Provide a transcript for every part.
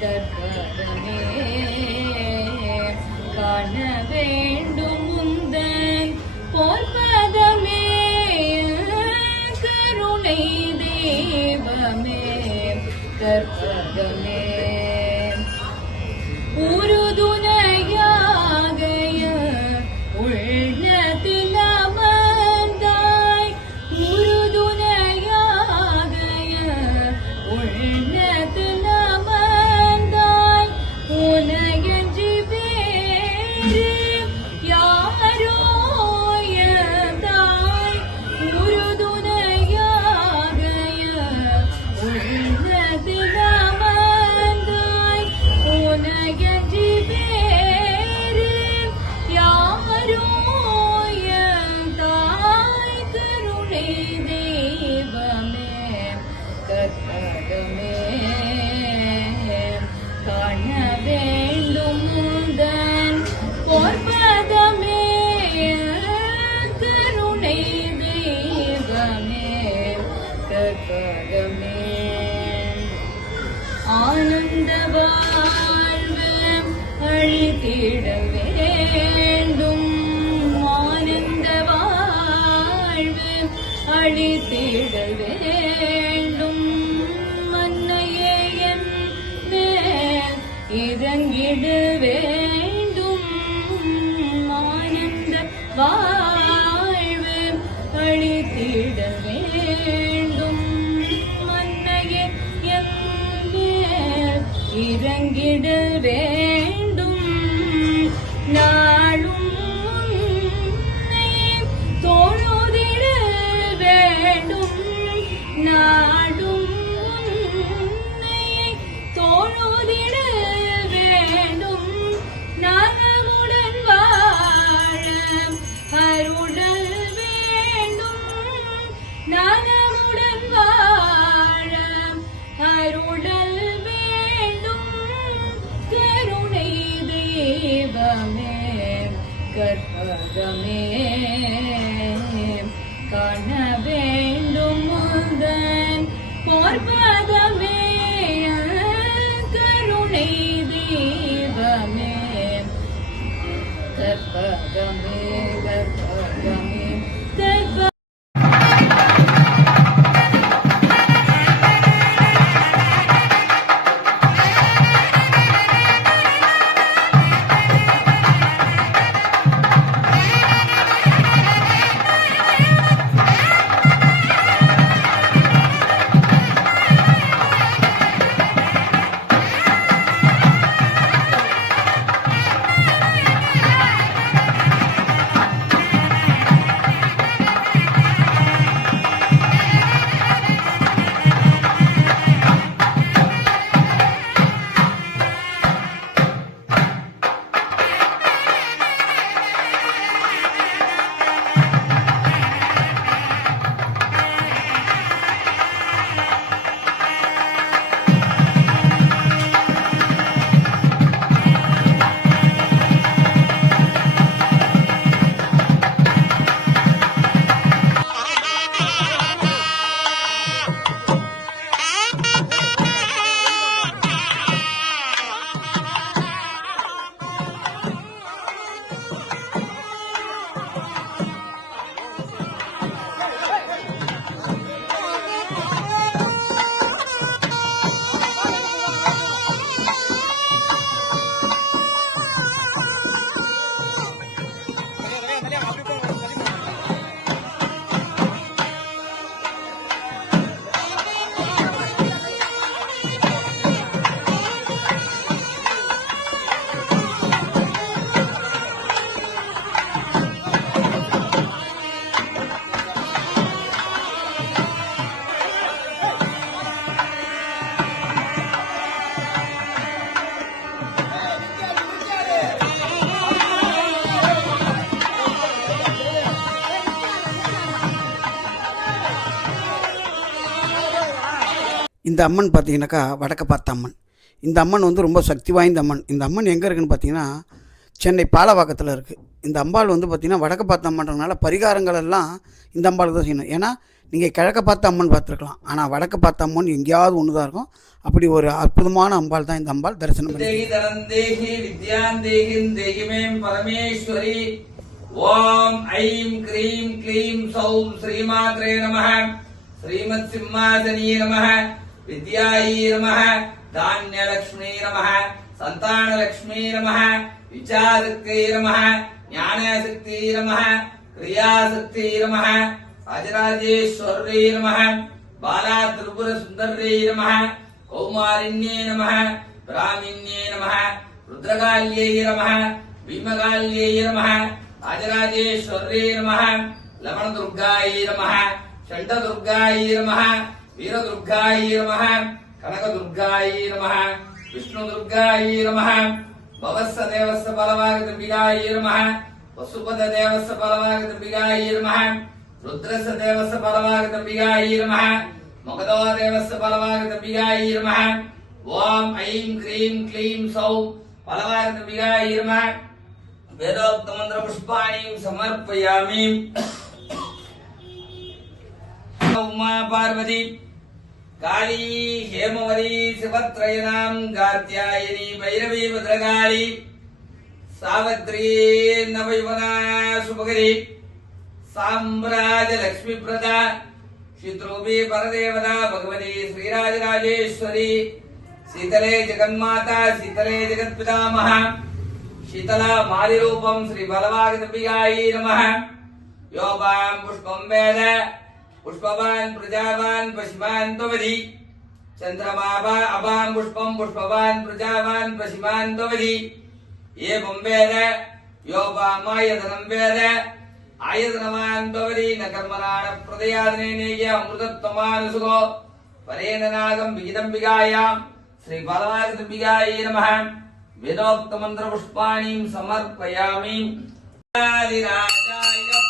கற்பகமே காண வேண்டும் முந்தன் பொற்பதமே கருணை தெய்வமே கற்ப திகழ்ந்திட வேண்டும் ஆனந்த வாழ்வு அழித்திட வேண்டும் மன்னையே என் இதங்கிட வேண்டும் ஆனந்த வாழ்வு அழித்திட வேண்டும் மன்னையே என் இறங்கிட வேண்டும் கற்பகமே கற்பகமே. காண வேண்டும் முந்தன் போர்பதமே கருணை தீபமே. கற்பகமே. இந்த அம்மன் பார்த்தீங்கன்னாக்கா வடக்க பார்த்த அம்மன். இந்த அம்மன் வந்து ரொம்ப சக்தி வாய்ந்த அம்மன். இந்த அம்மன் எங்கே இருக்குதுன்னு பார்த்தீங்கன்னா சென்னை பாலவாக்கத்தில் இருக்குது இந்த அம்பாள் வந்து பார்த்திங்கன்னா வடக்க பார்த்த அம்மன்றதுனால பரிகாரங்கள் எல்லாம் இந்த அம்பாளுக்கு தான் செய்யணும். ஏன்னா நீங்கள் கிழக்க பார்த்த அம்மன் பார்த்துருக்கலாம். ஆனால் வடக்க பார்த்த அம்மன் எங்கேயாவது ஒன்று தான் இருக்கும். அப்படி ஒரு அற்புதமான அம்பாள் தான் இந்த அம்பாள். தரிசனம் பண்ணி ஓம் ஐம் கிரீம் க்ளீம் சௌம் ஸ்ரீமாத்ரே நம. ஸ்ரீமத் சிம்மாசனியே நம. विद्यायै नमः, धान्यलक्ष्मी नमः, सन्तानलक्ष्मी नमः विचारक्त्यै नमः ज्ञानशक्त्यै नमः क्रियाशक्त्यै नमः अजराजेश्वर्यै नमः बाला त्रिपुरसुन्दर्यै नमः, कौमारिण्ये नमः, ब्राह्मिण्ये नमः, रुद्रकाल्यै नमः, भीमकाल्यै नमः राजराजेश्वर्यै नमः, लवणदुर्गायै नमः षण्डदुर्गायै नमः వీరదుర్గాయీ నమ కనకదుర్గాయీ నమ విష్ణుదుర్గాయీ నమ భవస్స దేవస్స బలవాగ దంబిగాయీ నమ వసుపద దేవస్స బలవాగ దంబిగాయీ నమ రుద్రస్స దేవస్స బలవాగ దంబిగాయీ నమ మగధో దేవస్స బలవాగ దంబిగాయీ నమ ఓం ఐం క్రీం క్లీం సౌం బలవాగ దంబిగాయీ నమ. వేదోక్త మంత్ర పుష్పాణి సమర్పయామి. ఉమా పార్వతి. కాళీ హేమవరి శివత్రయనాం గాత్యాయని భైరవీ భద్రకాళి సావత్రీ నవయువనా శుభకరి సామ్రాజ లక్ష్మీప్రద శత్రూపీ పరదేవత భగవతి శ్రీరాజరాజేశ్వరి శీతలే జగన్మాత శీతలే జగత్పితామహ శీతల మాలిరూపం శ్రీ బలవాగతపియాయీ నమ. యోపాం పుష్పం వేద पुष्पवान, प्रजावान, पशिवान त्वधि चंद्रमा अबाम पुष्पम, पुष्पवान, प्रजावान, पशिवान त्वधि ये बम्बेर यो बामा ये बामायधनं वेद। आयतनवान् त्वधि न कर्मणाण प्रदयादनेनेय अमृतत्वमानुसुको परेण नागं विगिदम्बिकायां श्रीबालवासदम्बिकायै नमः। वेदोक्तमन्त्रपुष्पाणीं समर्पयामि। आदिराजाय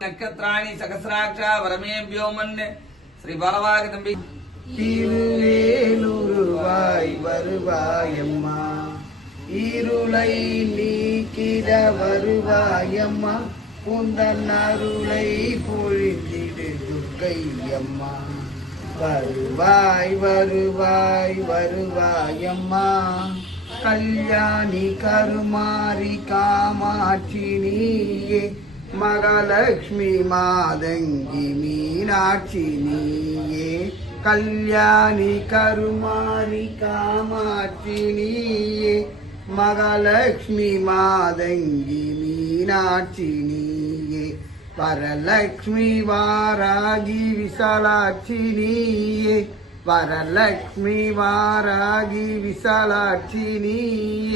நட்சத்திராணி சகசிராட்சா வரமே வியோமன் ஸ்ரீ பாலவாக தம்பி திருவேலுருவாய் வருவாயம்மா இருளை நீக்கிட வருவாயம்மா உந்தன் அருளை பொழிந்திடு துர்க்கையம்மா வருவாய் வருவாய் வருவாயம்மா கல்யாணி கருமாரி காமாட்சி நீயே மகாலட்சுமி மாதங்கி மீனாட்சி நீயே கல்யாணி கருமாரி காமாட்சி நீயே மகாலட்சுமி மாதங்கி மீனாட்சி நீயே வரலட்சுமி வாராகி விசாலாட்சி நீயே வரலட்சுமி வாராகி விசாலாட்சி நீ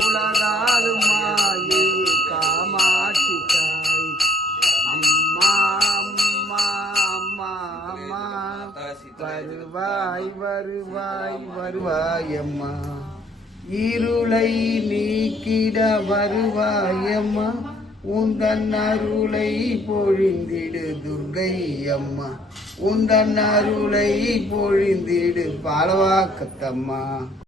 உலகாலும் மாயே. வருவாய் வருவாய் வருவாய் அம்மா இருளை நீக்கிட வருவாயம்மா. உந்தன் அருளை பொழிந்திடு துர்கை அம்மா உந்தன் அருளை பொழிந்திடு பாலவாக்கத்தம்மா.